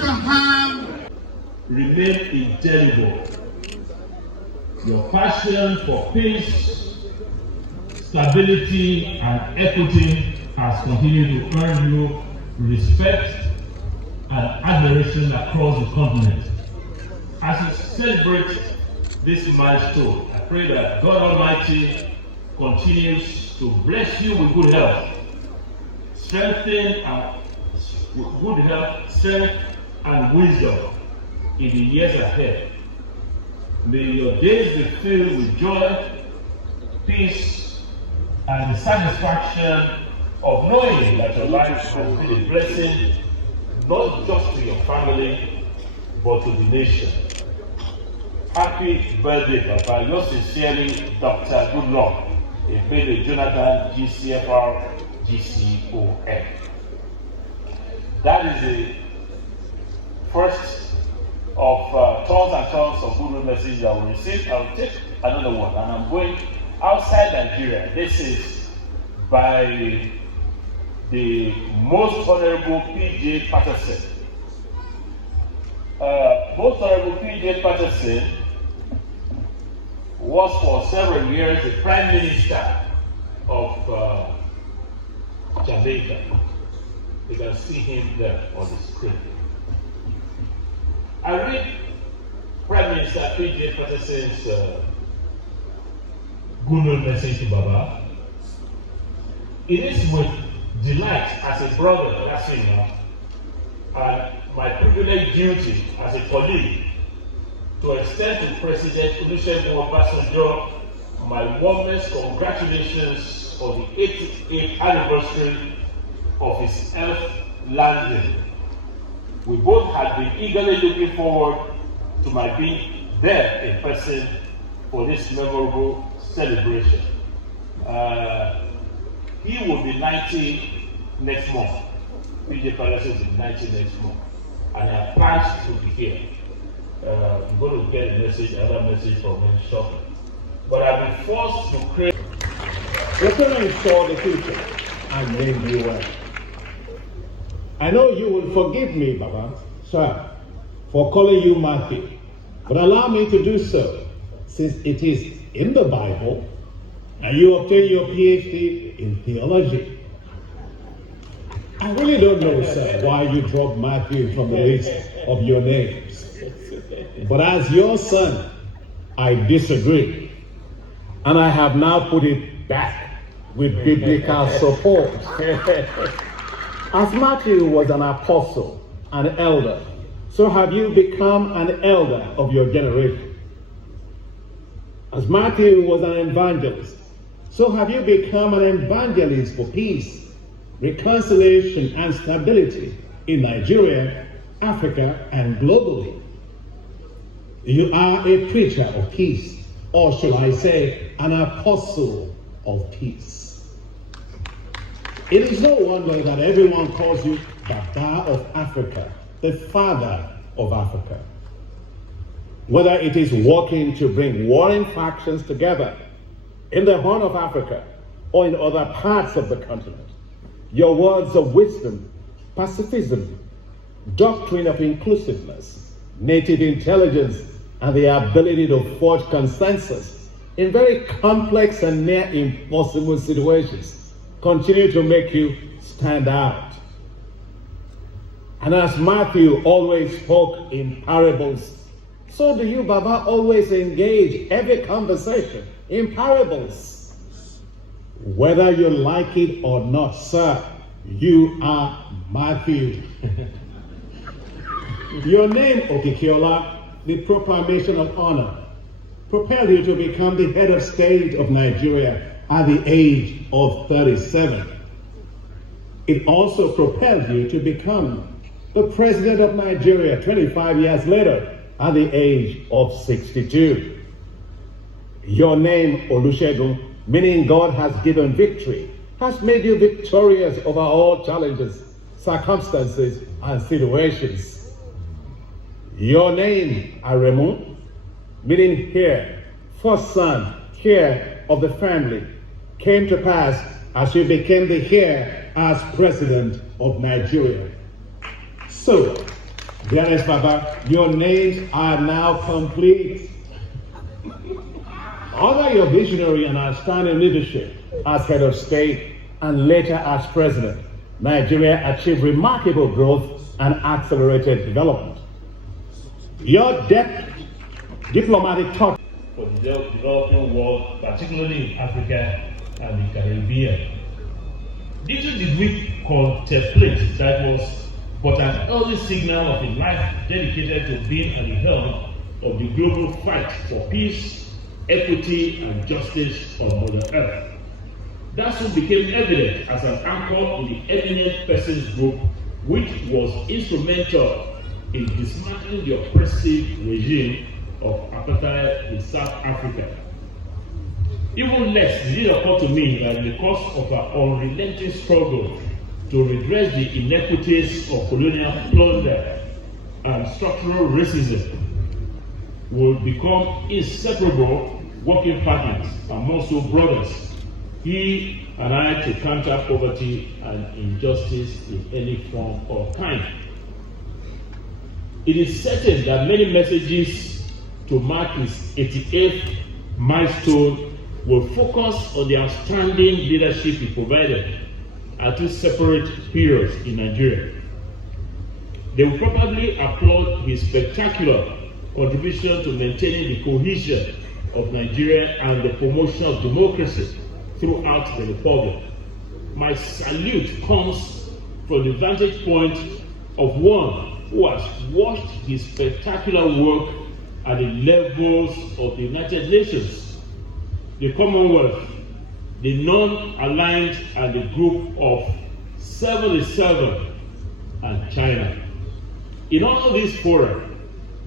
going to have remain indelible. Your passion for peace, stability, and equity has continued to earn you respect and admiration across the continent. As you celebrate this milestone, I pray that God Almighty continues to bless you with good health, strength and wisdom in the years ahead. May your days be filled with joy, peace, and the satisfaction of knowing that your life has been a blessing not just to your family, but to the nation. Happy birthday, Papa. Yours sincerely, Dr. Goodluck, Ebele Jonathan, GCFR, GCON. That is the first of tons and tons of good messages I will receive. I will take another one, and I'm going outside Nigeria. This is by the Most Honorable P.J. Patterson. Most Honorable P.J. Patterson was for several years the Prime Minister of Jamaica. You can see him there on the screen. I read Prime Minister P.J. Patterson's good message to Baba. It is with delight as a brother, that's you know, and my privileged duty as a colleague to extend to President Olusegun Obasanjo my warmest congratulations on the 88th anniversary of his Earth landing. We both had been eagerly looking forward to my being there in person for this memorable celebration. He will be 90 next month. P.J. Patterson will be 90 next month. And I plan to be here. I'm going to get another message from him shortly. But I've been forced to create. Returning for the future, I named you well. I know you will forgive me, Baba, sir, for calling you Matthew, but allow me to do so, since it is in the Bible, and you obtain your PhD in theology. I really don't know, sir, why you dropped Matthew from the list of your names. But as your son, I disagree. And I have now put it back with biblical support. As Matthew was an apostle, an elder, so have you become an elder of your generation. As Matthew was an evangelist, so have you become an evangelist for peace, reconciliation, and stability in Nigeria, Africa, and globally. You are a preacher of peace, or shall I say, an apostle of peace. It is no wonder that everyone calls you Baba of Africa, the father of Africa. Whether it is working to bring warring factions together in the Horn of Africa or in other parts of the continent, your words of wisdom, pacifism, doctrine of inclusiveness, native intelligence, and the ability to forge consensus in very complex and near impossible situations continue to make you stand out. And as Matthew always spoke in parables, so do you, Baba, always engage every conversation in parables. Whether you like it or not, sir, you are Matthew. Your name, Okikiola, the proclamation of honor, propelled you to become the head of state of Nigeria at the age of 37. It also propelled you to become the president of Nigeria 25 years later at the age of 62. Your name, Olusegun, meaning God has given victory, has made you victorious over all challenges, circumstances, and situations. Your name, Aremu, meaning heir, first son, heir of the family, came to pass as you became the heir as president of Nigeria. So, Be honest, Baba, your names are now complete. Under your visionary and outstanding leadership as head of state and later as president, Nigeria achieved remarkable growth and accelerated development. Your depth, diplomatic touch for the developing world, particularly in Africa and the Caribbean. Little did we contemplate that was but an early signal of a life dedicated to being at the helm of the global fight for peace, equity, and justice on Mother Earth. That soon became evident as an anchor in the eminent persons group, which was instrumental in dismantling the oppressive regime of apartheid in South Africa. Even less did it occur to me that in the course of our unrelenting struggle to redress the inequities of colonial plunder and structural racism will become inseparable working partners and more so brothers, he and I, to counter poverty and injustice in any form or kind. It is certain that many messages to mark his 88th milestone will focus on the outstanding leadership he provided at two separate periods in Nigeria. They will probably applaud his spectacular contribution to maintaining the cohesion of Nigeria and the promotion of democracy throughout the Republic. My salute comes from the vantage point of one who has watched his spectacular work at the levels of the United Nations, the Commonwealth, the non-aligned, and the group of 77, and China. In all of these fora,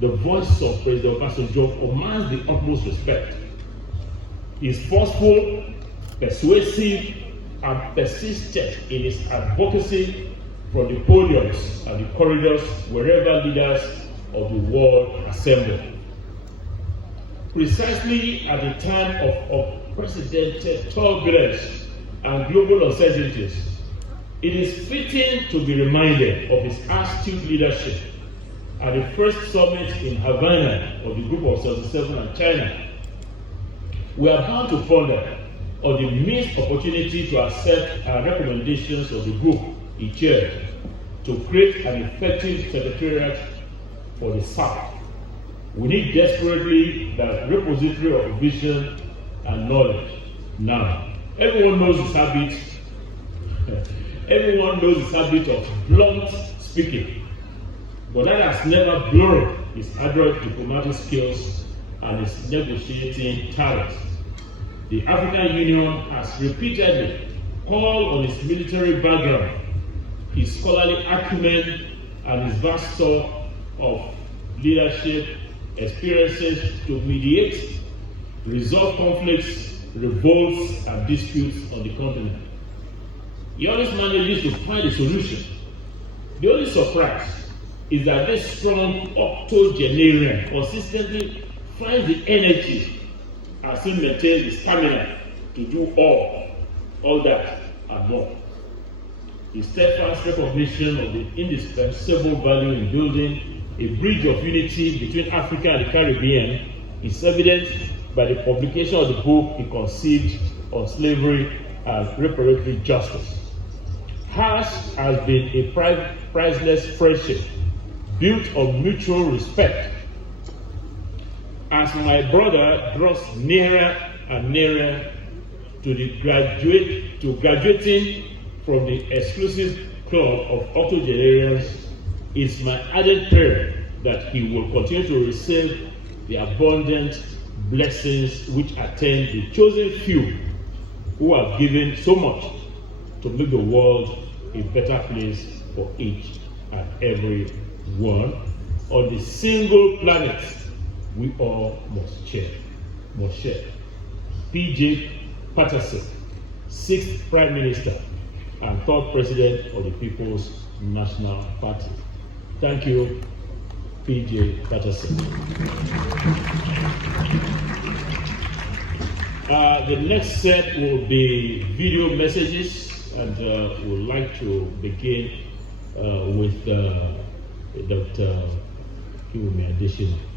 the voice of President Obasanjo commands the utmost respect. He is forceful, persuasive, and persistent in his advocacy from the podiums and the corridors wherever leaders of the world assemble. Precisely at the time of unprecedented turbulence and global uncertainties, it is fitting to be reminded of his astute leadership at the first summit in Havana of the Group of 77 and China. We are bound to ponder on the missed opportunity to accept our recommendations of the group he chaired to create an effective secretariat for the South. We need desperately that repository of vision and knowledge. Now, everyone knows his habit. Everyone knows his habit of blunt speaking, but that has never blurred his adroit diplomatic skills and his negotiating talent. The African Union has repeatedly called on his military background, his scholarly acumen, and his vast store of leadership experiences to mediate, resolve conflicts, revolts, and disputes on the continent. He always manages to find a solution. The only surprise is that this strong octogenarian consistently finds the energy and still maintains the stamina to do all that and more. His steadfast recognition of the indispensable value in building a bridge of unity between Africa and the Caribbean is evident by the publication of the book he conceived on slavery and reparatory justice. Ours has been a priceless friendship built on mutual respect. As my brother draws nearer and nearer to graduating from the exclusive club of octogenarians, it's my added prayer that he will continue to receive the abundant blessings which attend the chosen few who have given so much to make the world a better place for each and every one on the single planet we all must share. P.J. Patterson, 6th Prime Minister and 3rd President of the People's National Party. Thank you, P.J. Patterson. The next set will be video messages, and we'd like to begin with Dr. Kiwumi Adesina.